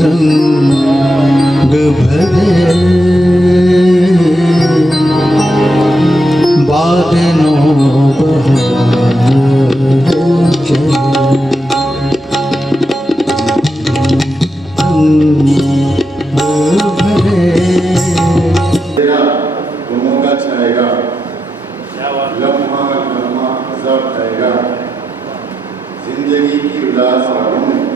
रंग भरे बादलों बहार चले मौका छाएगा लम्हा लम्हा अज़ाब आएगा जिंदगी की उदास राहों में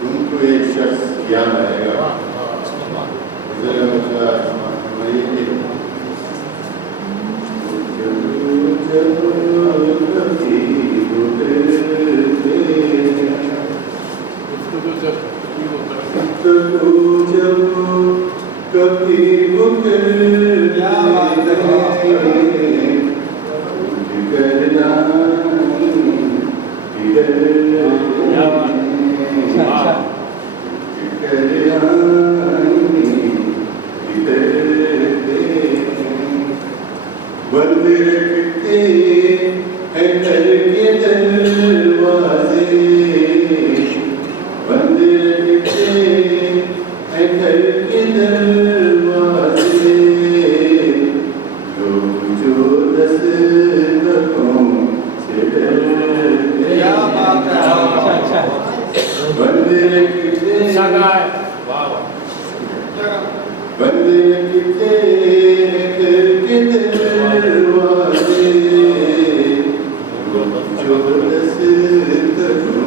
तुमको एक शख्स याद आएगा कभी बंद रखते हैं घर के दरवाजे बंद रखते हैं घर के दरवाजे जो दस्तकों से डरते बंद रखते बंद रखते हैं घर के दरवाजे जो दस्तकों से डरते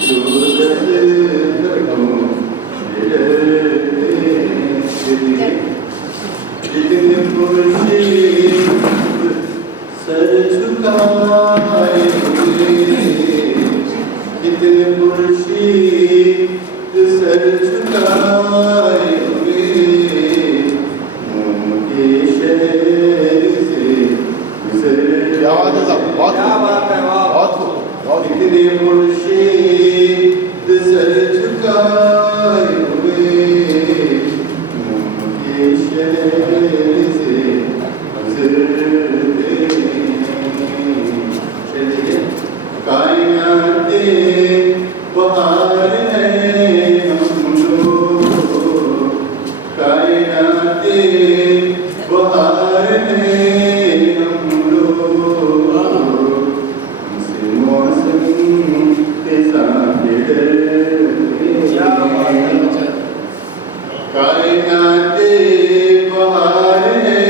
जो दस्तकों से डरते जितने मुर्शिद सर झुकाए हुए कितने मुर्शिद सर झुकाए हुए उनके शहर से गुजर कितने मुर्शिद सर झुकाए हुए उनके शहर से गुजरते चलिए कायनाते बहार है हम लोग कायनाते बहार है हम लोग हमसे मौसम के साथ डरते कायनाते बहार है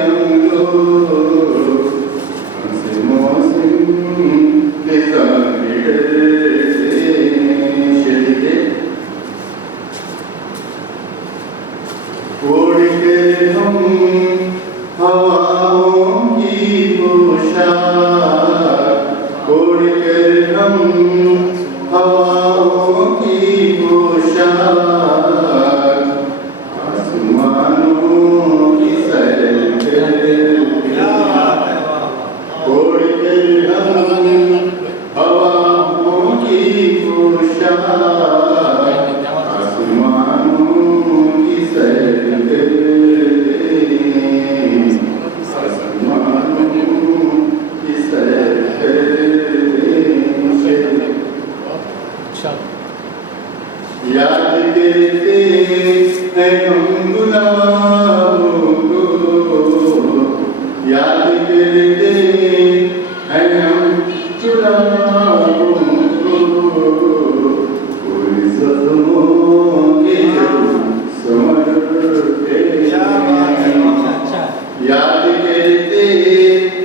हम लोग हमसे मौसम के साथ उड़ के हम हवाओं की पोशाक उड़ के हम हवाओं की पोशाक आसमानों की सैर करते उड़ के हम हवाओं की पोशाक आसमानों की सैर याद करते हैं हम गुलामों को याद करते हैं हम गुलामों को कोई ज़ख्मों के समझते याद करते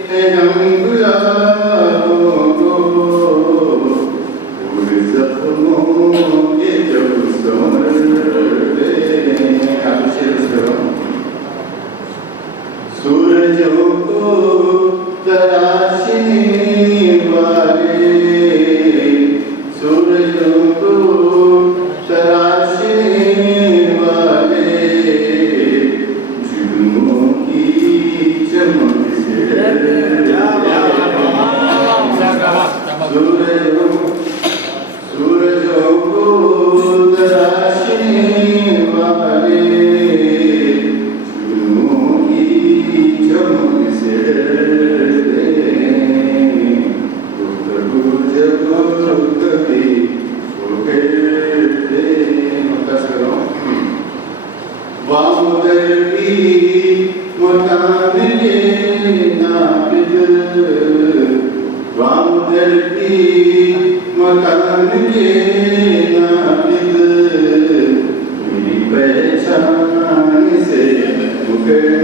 हैं हम गुलामों को कोई ज़ख्मों के जब समझते सूरजों को तराशने वाले मकान के नाबिद मेरी पहचान से मुकर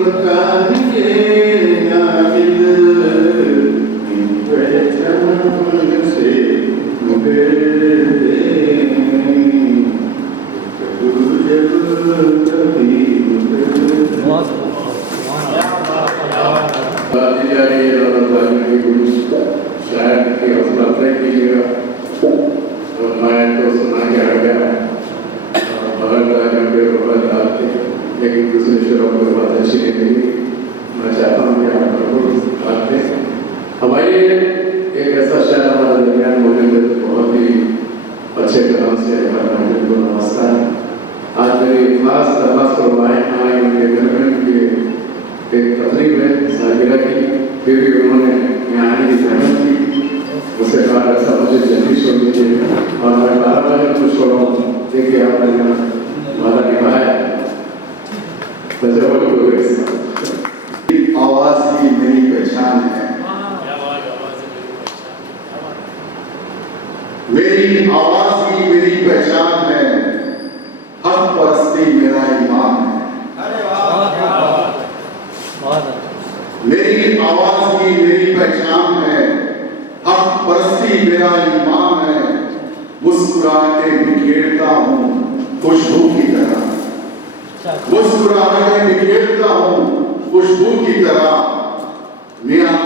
मकान के नाबिद मेरी पहचान से मुकर शायद की हौसला अफजाई कीजिएगा और मैं तो सुना के हट गया बगल के बगल डालते लेकिन दूसरे शरों को बात अच्छी नहीं लगी। मैं चाहता हूँ कि आप लोग आते हमारे एक ऐसा शायद हमारा दरमियान मौजूद है बहुत ही अच्छे तरह से हमारे को नमस्कार। आज मेरी क्लास दरखास्त करवाए आए उनके घर में उनके एक तकलीफ है सालगिरह की, फिर भी उन्होंने यहाँ आने की जहमत की। उसके बाद ऐसा मुझे जल्दी छोड़ दीजिए और मैं 12 बजे को छोड़ा हूँ। देखिए आपने यहाँ वादा निभाया। आवाज ही मेरी पहचान है, मेरी आवाज ही मेरी पहचान है, हक परस्ती मेरा ईमान है। मेरी आवाज ही मेरी पहचान है, हक परस्ती मेरा ईमान है। मुस्कुराहटे बिखेरता हूँ खुशबू की तरह, मुस्कुराहटे बिखेरता हूँ खुशबू की तरह। मियाँ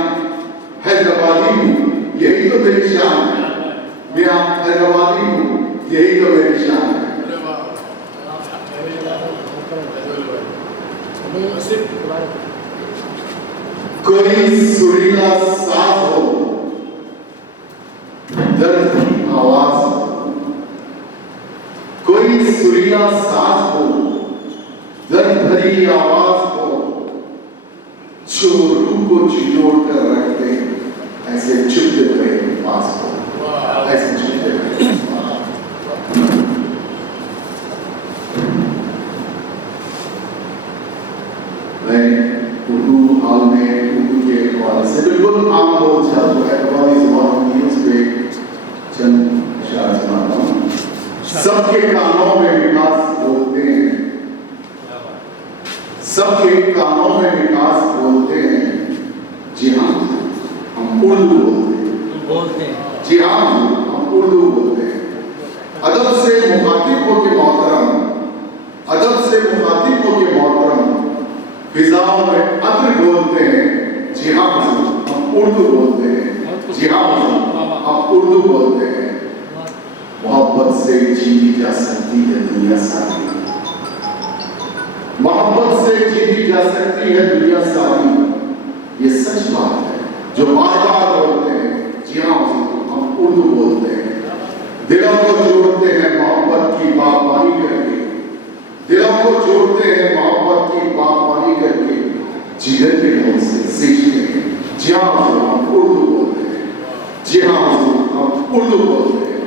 हैदराबादी हूँ यही तो मेरी शान है, मियाँ हैदराबादी हूँ यही तो मेरी शान है। कोई सुरीला साज हो, दर्द की आवाज हो, कोई सुरीला साज हो, दर्द भरी आवाज हो, जो रूह को झिझोड़ कर रखते ऐसे चुपते हुए पास हो, ऐसे चुपते हुए। मैं उर्दू हाल में उर्दू के हवाले से बिल्कुल आम बोलचाल जो है हमारी जुबान की उस पे चंद इशारा सुनाता हूँ। सबके कानों में विकास बोलते हैं, सबके कानों में विकास बोलते हैं। जी हाँ हम उर्दू बोलते हैं, जी हाँ हम उर्दू बोलते हैं। अदब से मुखातिब हो के मोहतरम, अदब से मुखातिब हो के मोहतरम, फिजाओं में अत्र बोलते हैं। जी हाँ हम उर्दू बोलते हैं, जी हाँ हम उर्दू बोलते हैं। मोहब्बत से जीती जा सकती है दुनिया सारी, मोहब्बत से जीती जा सकती है दुनिया सारी। ये सच बात है जो बार बार बोलते हैं। जी हाँ हम उर्दू बोलते हैं। दिलों को जोड़ते हैं मोहब्बत की बागबानी करके, दिलों को जोड़ते हैं मोहब्बत की बागबानी करके। जिगर के ढंग से सीखते हैं। जी हाँ हम उर्दू बोलते हैं, जी हाँ हम उर्दू बोलते हैं।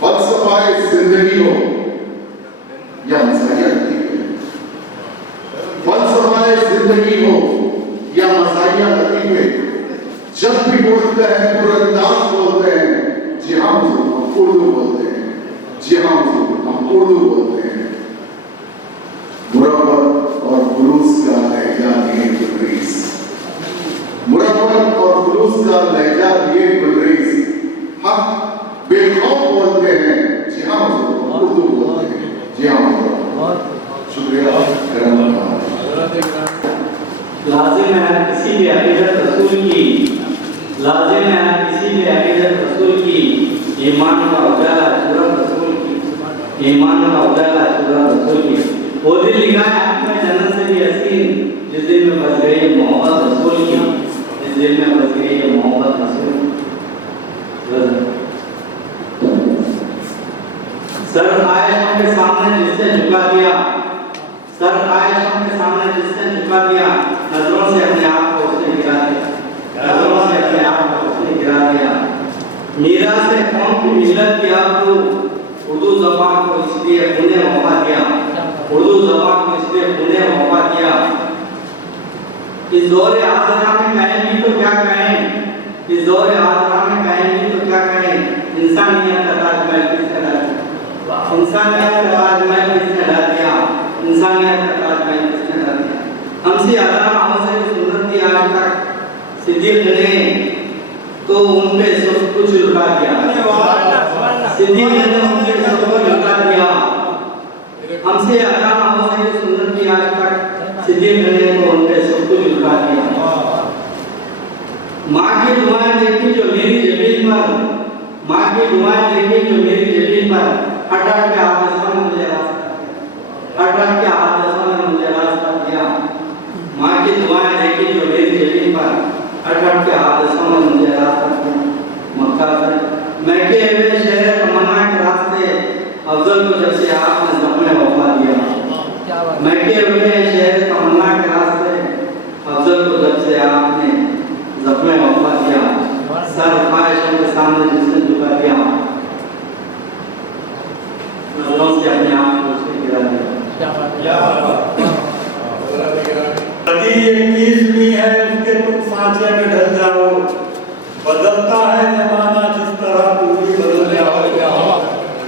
फलसफाए जिंदगी हो या मज़ाहिया लतीफ़े, फलसफाए जिंदगी हो या मज़ाहिया लतीफ़े, जब भी बोलते हैं पुरंदाज बोलते हैं। जी हाँ हम उर्दू बोलते हैं, जी हाँ हम उर्दू बोलते हैं। मुरब्बत और खुलूस का लहजा दिए गुलरेज़, मुरब्बत और खुलूस का लहजा दिए गुलरेज़। हक बेखौफ बोलते हैं। जी हाँ उर्दू बोलते हैं, जी हाँ शुक्रिया। लाजिम है किसी भी अक़ीदत रसूल की, लाजिम है किसी भी अक़ीदत रसूल की, ईमान का उजाला चुरा रसूल की, ईमान का उजाला चुरा रसूल की। वो दिल लिखा है आपने जन्नत से भी हसीन, जिस दिल में बस गई मोहब्बत रसूल की, जिस दिल में बस गई मोहब्बत रसूल। सर आयशों के सामने जिससे झुका दिया, सर आयशों के सामने जिससे झुका दिया, नजरों से अपने आप को उसने गिरा दिया, नजरों से अपने आप को उसने गिरा दिया। मीरा से कौम की मिल्लत किया तो उर्दू ज़बान को इसलिए उन्हें मौका दिया, उर्दू ज़बान इस दौरे आजरा में कहेंगी तो क्या कहें, इस दौरे आजरा में कहेंगी तो क्या कहें, इंसानियत का ताजमहल किसने ढा दिया, इंसानियत का ताजमहल किसने ढा दिया, इंसानियत का ताजमहल किसने ढा दिया। हमसे अदा हमसे सुन्नत की आज तक सिद्दीक ने तो उन पे सब कुछ लुटा दिया, सिद्दीक ने उन पे सब कुछ लुटा दिया। हमसे अदा हमसे सुन्नत की आज तक सिद्दीक ने तो उन पे सब कुछ लुटा दिया। माँ की दुआएं देखी जो मेरी जमीन पर, माँ की दुआएं देखी जो मेरी जमीन पर, हट के हादसों ने मुझे रास्ता दिया, हट के हादसों ने मुझे रास्ता दिया। माँ की दुआएं देखी जो मेरी जमीन पर, हट के हादसों ने मुझे रास्ता दिया। मक्का से मैके हुए शहर तमन्ना के रास्ते अफजल को जब से आपने ज़ख्म वफा दिया, मैके हुए शहर तमन्ना के रास्ते अफजल को जब से आपने ज़ख्म वफा दिया, सर ख्वाहिशों के सामने जिसने झुका दिया, नजरों से अपने आप को उसने गिरा दिया। सदी 21वीं है, उसके तुम सांचे में ढल जाओ, बदलता है जमाना जिस तरह तुम भी बदल जाओ,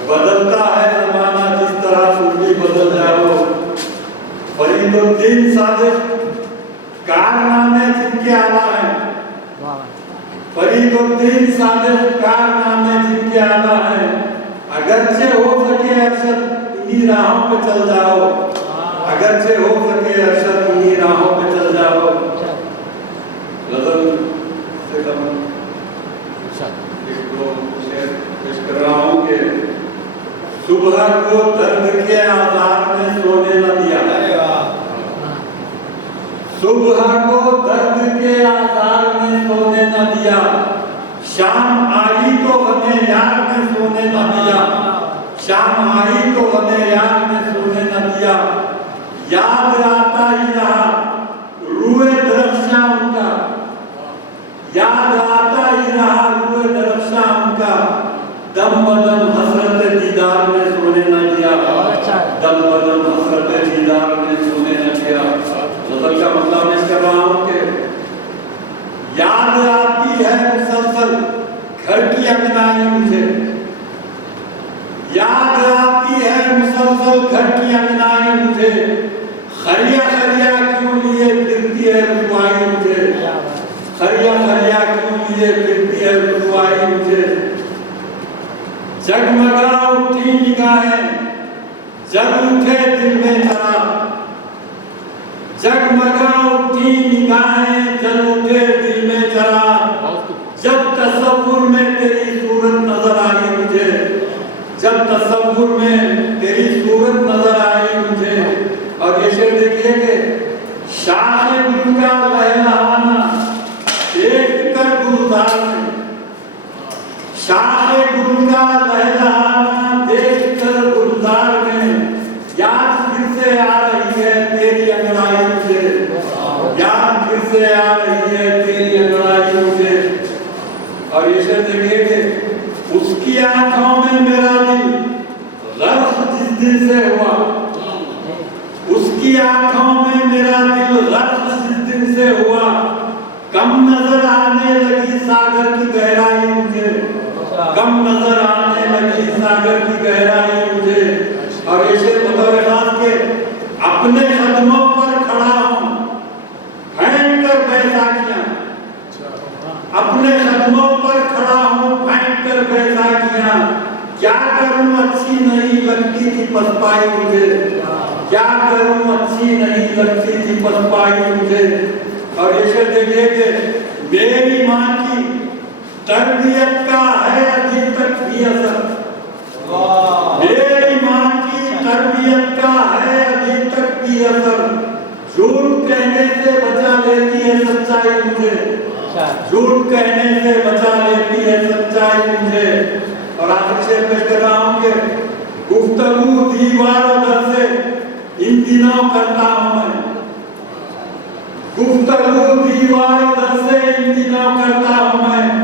बदलता है जमाना जिस तरह तुम भी बदल जाओ। फरीदुद्दीन सादिक कारनामे जिनके आला है, फरीदुद्दीन सादिक कारनामे जिनके आला है, अगरचे हो सके अरशद इन्हीं राहों पे चल जाओ, अगरचे हो सके अरशद इन्हीं राहों पे चल जाओ। गजल से कम एक दो शेर पेश कर रहा हूँ कि सुबह को दर्द के आज़ार में सोने न दिया, सुबह को दर्द के आज़ार में सोने न दिया, शाम आई तो हमें यार में सोने न दिया, शाम आई तो हमें यार में सोने न दिया। याद आता ही रहा रूए दरख्शां उनका, याद आता ही रहा रूए दरख्शां उनका, दम बदम हसरत दीदार में सोने न दिया, दम बदम हसरत दीदार में सोने न दिया। गजल का मतलब मैं कर रहा हूँ कि याद आती है मुसलसल घर की अंगनाई मुझे, याद आती है मुसलसल घर की अंगनाई मुझे, खरिया खरिया क्यों लिए फिरती है रुसवाई मुझे, खरिया खरिया क्यों लिए फिरती है रुसवाई मुझे। जगमगा उठी निगाहें जग उठे दिल में जरा, जगमगा उठी निगाहें जग उठे दिल में जरा, जब तसव्वुर में तेरी सूरत नजर आई मुझे, जब तसव्वुर में तेरी सूरत नजर आई मुझे। और ये शेर देखिए कि शाह गुल का लहलहाना देख कर गुलजार में, शाह गुल का लहलहाना देख कर गुलजार में, याद फिर से आ रही है तेरी अंगड़ाई मुझे, याद फिर से आ रही है तेरी अंगड़ाई मुझे। और ये शेर देखिए कि उसकी आंखों में मेरा दिल गर्क जिस दिन से हुआ, उसकी आंखों में मेरा दिल गर्क जिस दिन से हुआ, कम नजर आने लगी सागर की गहराई मुझे, कम नजर आने लगी सागर की गहराई मुझे। और ये शेर बतौर खास के अपने कदमों पर खड़ा हूँ फेंक कर बैसाखियां, अपने कदमों पर खड़ा हूँ फेंक कर बैसाखियां, क्या करूं अच्छी नहीं लगती थी पसपाई मुझे, क्या करूं अच्छी नहीं लगती थी पसपाई मुझे। और ये शेर देखिए कि मेरी माँ की तरबियत का है अभी तक भी असर, मेरी माँ की तरबियत का है अभी तक भी असर, झूठ कहने से बचा लेती है सच्चाई मुझे, झूठ कहने से बचा लेती है सच्चाई मुझे। और आखिर शेर पेश कर रहा हूँ कि गुफ्तगू दीवारों दर से इन दिनों करता हूँ मैं, गुफ्तगू दीवारों दर से इन दिनों करता हूँ मैं,